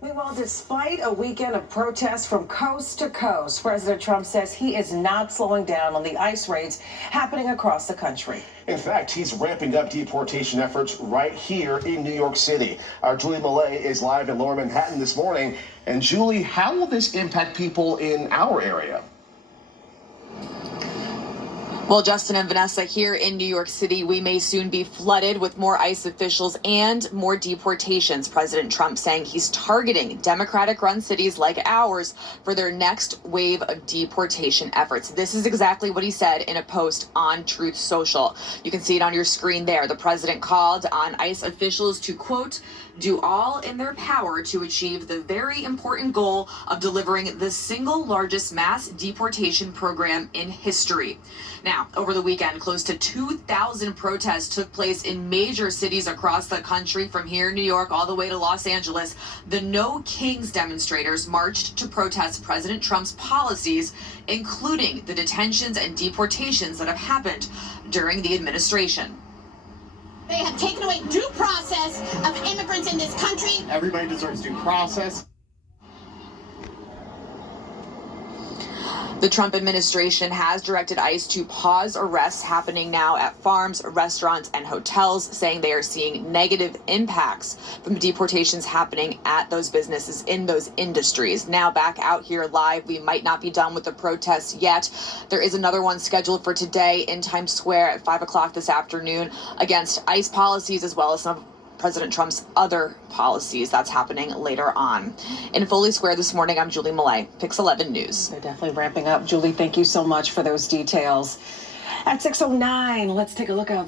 Meanwhile, despite a weekend of protests from coast to coast, President Trump says he is not slowing down on the ICE raids happening across the country. In fact, he's ramping up deportation efforts right here in New York City. Our Julie Millet is live in Lower Manhattan this morning. And Julie, how will this impact people in our area? Well, Justin and Vanessa, here in New York City, we may soon be flooded with more ICE officials and more deportations. President Trump saying he's targeting Democratic-run cities like ours for their next wave of deportation efforts. This is exactly what he said in a post on Truth Social. You can see it on your screen there. The president called on ICE officials to, quote, do all in their power to achieve the very important goal of delivering the single largest mass deportation program in history. Now, over the weekend, close to 2,000 protests took place in major cities across the country, from here in New York all the way to Los Angeles. The No Kings demonstrators marched to protest President Trump's policies, including the detentions and deportations that have happened during the administration. They have taken away due process of immigrants in this country. Everybody deserves due process. The Trump administration has directed ICE to pause arrests happening now at farms, restaurants, and hotels, saying they are seeing negative impacts from the deportations happening at those businesses in those industries. Now back out here live, we might not be done with the protests yet. There is another one scheduled for today in Times Square at 5 o'clock this afternoon against ICE policies, as well as some of President Trump's other policies. That's happening later on. In Foley Square this morning, I'm Julie Millet, Pix 11 News. They're definitely ramping up. Julie, thank you so much for those details. At 6:09, let's take a look outside.